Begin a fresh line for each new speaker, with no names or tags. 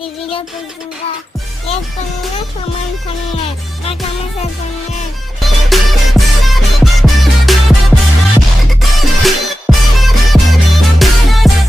இந்த வீடியோ பிடிச்சிருந்தா லைக் பண்ணுங்க கமெண்ட் பண்ணுங்க மறக்காம ஷேர் பண்ணுங்க